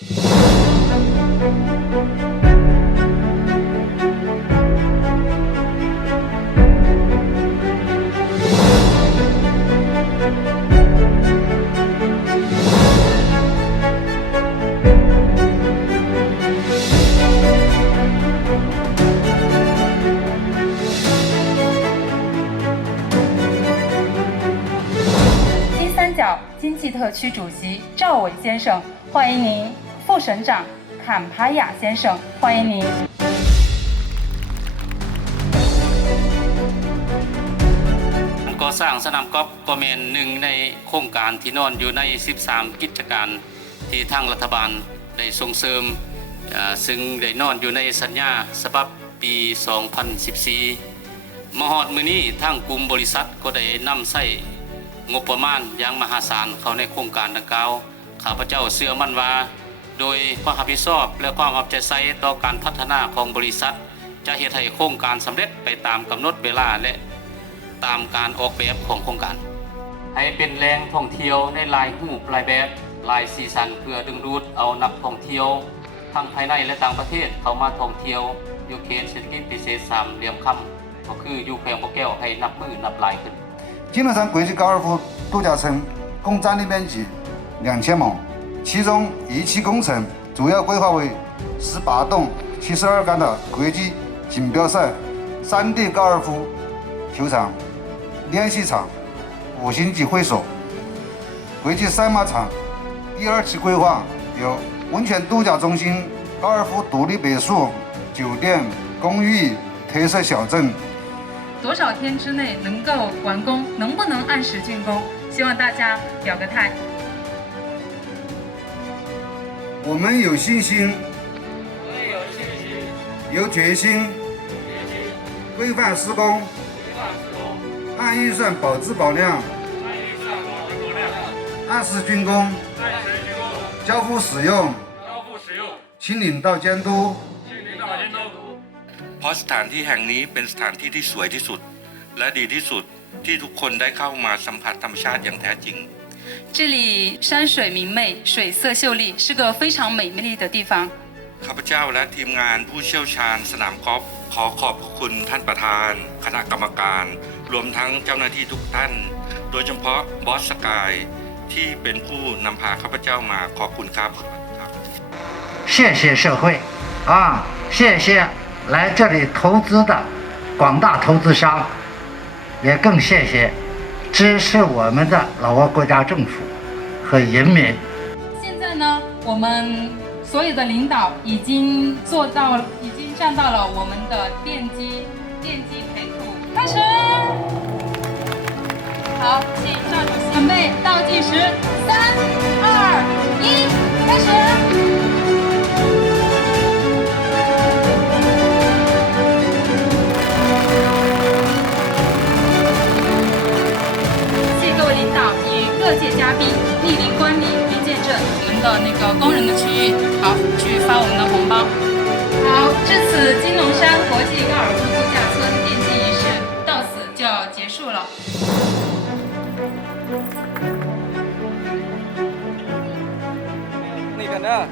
经济特区主席赵伟先生，欢迎您；副省长坎帕亚先生，欢迎您。ก่อสร้างสนามกอล์ฟก็เป็นหนึ่งในโครงการที่นอนอยู่ใน 13 กิจการที่ทางรัฐบาลได้ส่งเสริมซึ่งได้นอนอยู่ในสัญญาฉบับปี 2014 มหอดมือนี้ทางกลุ่มบริษัทก็ได้นำใช้งบประมาณอย่างมหาศาลเข้าในโครงการดังกล่าวข้าพเจ้าเชื่อมั่นว่าโดยความรับผิดชอบและความเอาใจใส่ต่อการพัฒนาของบริษัทจะเฮ็ดให้โครงการสำเร็จไปตามกำหนดเวลาและตามการออกแบบของโครงการให้เป็นแหล่งท่องเที่ยวในหลายรูปหลายแบบหลายสีสันเพื่อดึงดูดเอานักท่องเที่ยวทั้งภายในและต่างประเทศเข้ามาท่องเที่ยวอยู่เขตเศรษฐกิจพิเศษ3เหลี่ยมค่ำก็คืออยู่แขวงบ่อแก้วให้นับมือนับหลายขึ้น金龙山国际高尔夫度假村共占地面积2000亩，其中一期工程主要规划为18栋72杆的国际锦标赛3D 高尔夫球场、练习场、5星级会所、国际赛马场。第2期规划有温泉度假中心、高尔夫独立别墅、酒店、公寓、特色小镇。多少天之内能够完工？能不能按时竣工？希望大家表个态。我们有信心，有决心，规范施工，按预算保质保量，按时竣工，交付使用，亲领导监督。เพราะสถานที่แห่งนี้เป็นสถานที่ที่สวยที่สุดและดีที่สุดที่ทุกคนได้เข้ามาสัมผัสธรรมชาติอย่างแท้จริง这里山水明媚，水色秀丽，是个非常美丽的地方。ข้าพเจ้าและทีมงานผู้เชี่ยวชาญสนามกอล์ฟขอขอบคุณท่านประธานคณะกรรมการรวมทั้งเจ้าหน้าที่ทุกท่านโดยเฉพาะบอสสกายที่เป็นผู้นำพาข้าพเจ้ามาขอบคุณครับ谢谢社会谢谢来这里投资的广大投资商，也更谢谢支持我们的老挝国家政府和人民。现在呢，我们所有的领导已经站到了我们的奠基培土，开始。好，请赵主席准备倒计时，3、2、1，开始。各界嘉宾莅临观礼，并见证我们的那个工人的区域。好，去发我们的红包。好，至此金龙山国际高尔夫度假村奠基仪式到此就要结束了。那个呢？